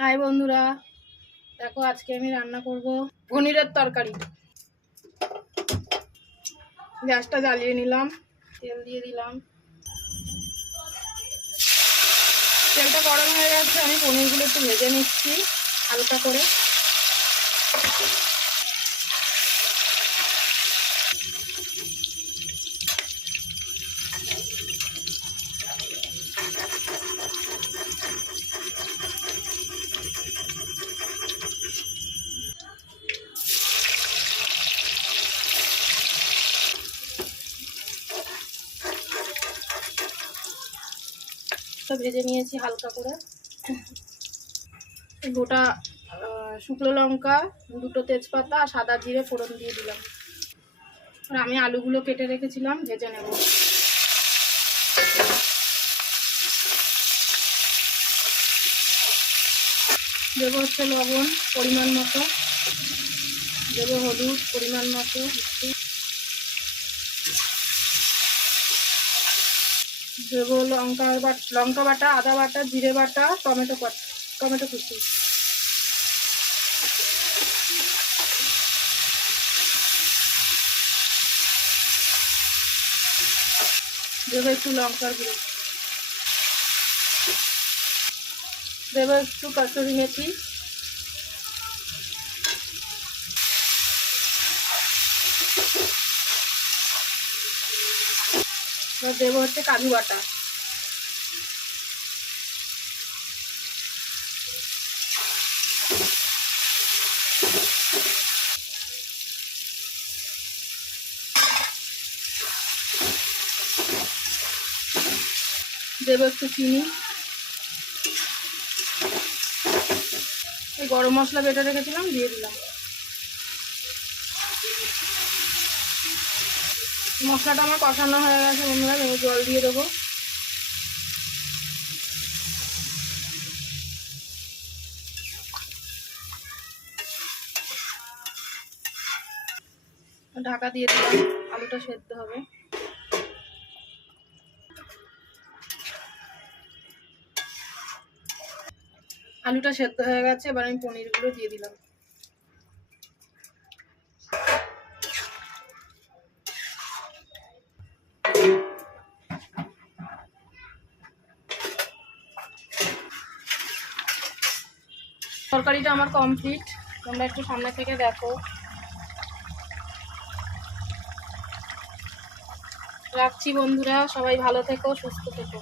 High বন্ধুরা, দেখো আজকে আমি রান্না করব পনিরের তরকারি। গ্যাসটা জ্বালিয়ে নিলাম, তেল দিয়ে দিলাম। তেলটা গরম হয়ে গেছে, আমি পনিরগুলো একটু ভেজে নিচ্ছি হালকা করে। ভেজে নিয়েছি হালকা করে। গোটা শুকনো লঙ্কা, দুটো তেজপাতা আর সাদা জিরে ফোড়ন দিয়ে দিলাম। আর আমি আলুগুলো কেটে রেখেছিলাম, ভেজে নেব। দেবো হচ্ছে লবণ পরিমাণ মতো, দেবো হলুদ পরিমাণ মতো, দেবো লঙ্কা বাটা, আদা বাটা, জিরে বাটা, টমেটো কুচি। দেবো একটু লঙ্কার গুঁড়ো, দেবো একটু কসুরি মেথি, দেবো হচ্ছে কাজু বাটা। দেবো একটু চিনি। এই গরম মশলা বেটে রেখেছিলাম, দিয়ে দিলাম। মশলাটা আমার কষানো হয়ে গেছে বন্ধুরা, আমি জল দিয়ে দেবো। ঢাকা দিয়ে দিলাম, আলুটা সেদ্ধ হবে। আলুটা সেদ্ধ হয়ে গেছে, এবার আমি পনিরগুলো দিয়ে দিলাম। তরকারিটা আমার কমপ্লিট, তোমরা একটু সামনে থেকে দেখো। রাখছি বন্ধুরা, সবাই ভালো থেকো, সুস্থ থেকো।